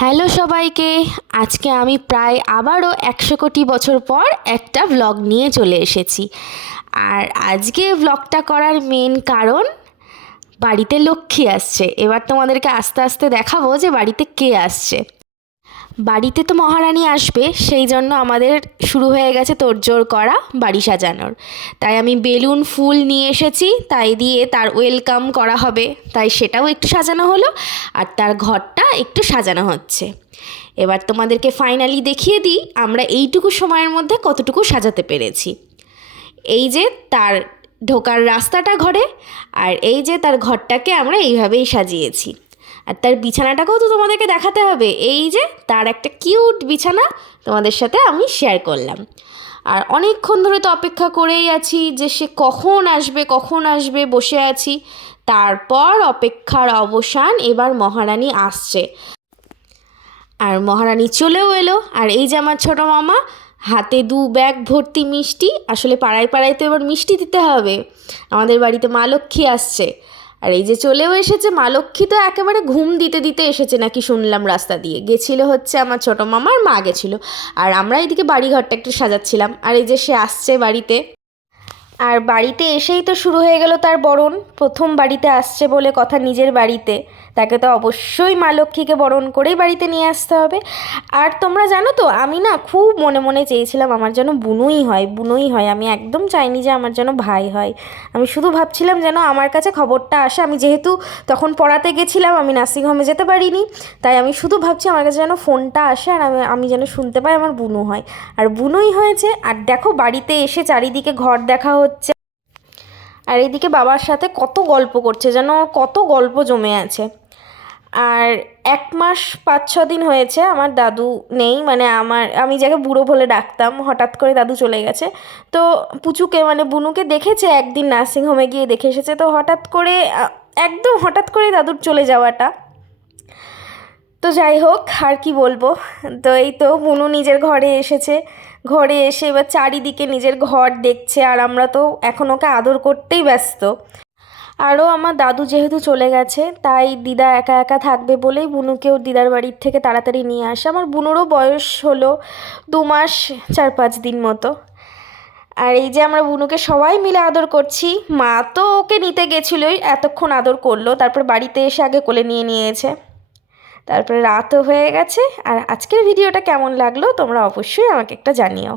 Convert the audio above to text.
Hello সবাইকে। আজকে আমি প্রায় আবারও 100 কোটি বছর পর একটা ব্লগ নিয়ে চলে এসেছি। আর আজকে ব্লগটা করার মেন কারণ, বাড়িতে লক্ষ্মী আসছে। এবার তোমাদেরকে আস্তে আস্তে দেখাবো যে বাড়িতে কে আসছে। বাড়িতে তো মহারানী আসবে, সেই জন্য আমাদের শুরু হয়ে গেছে তোড়জোড় করা বাড়ি সাজানোর। তাই আমি বেলুন ফুল নিয়ে এসেছি, তাই দিয়ে তার ওয়েলকাম করা হবে, তাই সেটাও একটু সাজানো হলো। আর তার ঘরটা একটু সাজানো হচ্ছে। এবার তোমাদেরকে ফাইনালি দেখিয়ে দিই আমরা এইটুকু সময়ের মধ্যে কতটুকু সাজাতে পেরেছি। এই যে তার ঢোকার রাস্তাটা ঘরে, আর এই যে তার ঘরটাকে আমরা এইভাবেই সাজিয়েছি। আর তার বিছানাটাকেও তো তোমাদেরকে দেখাতে হবে। এই যে তার একটা কিউট বিছানা তোমাদের সাথে আমি শেয়ার করলাম। আর অনেকক্ষণ ধরে তো অপেক্ষা করেই আছি যে সে কখন আসবে কখন আসবে, বসে আছি। তারপর অপেক্ষার অবসান, এবার মহারানী আসছে। আর মহারানী চলেও এলো। আর এই যে আমার ছোটো মামা, হাতে 2 ব্যাগ ভর্তি মিষ্টি। আসলে পাড়ায় পাড়ায় তো এবার মিষ্টি দিতে হবে, আমাদের বাড়িতে মা লক্ষ্মী আসছে। আর এই যে চলেও এসেছে মা লক্ষ্মী, তো একেবারে ঘুম দিতে দিতে এসেছে নাকি শুনলাম। রাস্তা দিয়ে গেছিলো হচ্ছে আমার ছোটো মামা, আর মা গেছিলো। আর আমরা এদিকে বাড়িঘরটা একটু সাজাচ্ছিলাম। আর এই যে সে আসছে বাড়িতে। আর বাড়িতে এসেই তো শুরু হয়ে গেল তার বরণ। প্রথম বাড়িতে আসছে বলে কথা, নিজের বাড়িতে, তাকে তো অবশ্যই মা লক্ষ্মীকে বরণ করেই বাড়িতে নিয়ে আসতে হবে। আর তোমরা জানো তো, আমি না খুব মনে মনে চেয়েছিলাম আমার যেন বুনুই হয়, বুনুই হয়। আমি একদম চাইনি যে আমার যেন ভাই হয়। আমি শুধু ভাবছিলাম যেন আমার কাছে খবরটা আসে। আমি যেহেতু তখন পড়াতে গেছিলাম, আমি নার্সিংহোমে যেতে পারিনি, তাই আমি শুধু ভাবছি আমার কাছে যেন ফোনটা আসে আর আমি যেন শুনতে পাই আমার বুনু হয়। আর বুনুই হয়েছে। আর দেখো বাড়িতে এসে চারিদিকে ঘর দেখা হচ্ছে, আর এইদিকে বাবার সাথে কত গল্প করছে, যেন কত গল্প জমে আছে। আর 1 মাস 5-6 দিন হয়েছে আমার দাদু নেই, মানে আমি যাকে বুড়ো বলে ডাকতাম, হঠাৎ করে দাদু চলে গেছে। তো পুচুকে মানে বুনুকে দেখেছে একদিন, নার্সিংহোমে গিয়ে দেখে এসেছে। তো হঠাৎ করে একদম হঠাৎ করে দাদুর চলে যাওয়াটা। তো যাই হোক, আর কি বলবো। তো এই তো বুনু নিজের ঘরে এসেছে। ঘরে এসে এবার চারিদিকে নিজের ঘর দেখছে, আর আমরা তো এখন ওকে আদর করতেই ব্যস্ত। আরও আমার দাদু যেহেতু চলে গেছে, তাই দিদা একা একা থাকবে বলেই বুনুকে ওর দিদার বাড়ির থেকে তাড়াতাড়ি নিয়ে আসে। আমার বুনুরও বয়স হলো 2 মাস 4-5 দিন মতো। আর এই যে আমরা বুনুকে সবাই মিলে আদর করছি। মা তো ওকে নিতে গেছিলোই, এতক্ষণ আদর করলো, তারপর বাড়িতে এসে আগে কোলে নিয়ে নিয়েছে। তারপরে রাতও হয়ে গেছে। আর আজকের ভিডিওটা কেমন লাগলো তোমরা অবশ্যই আমাকে একটা জানিও।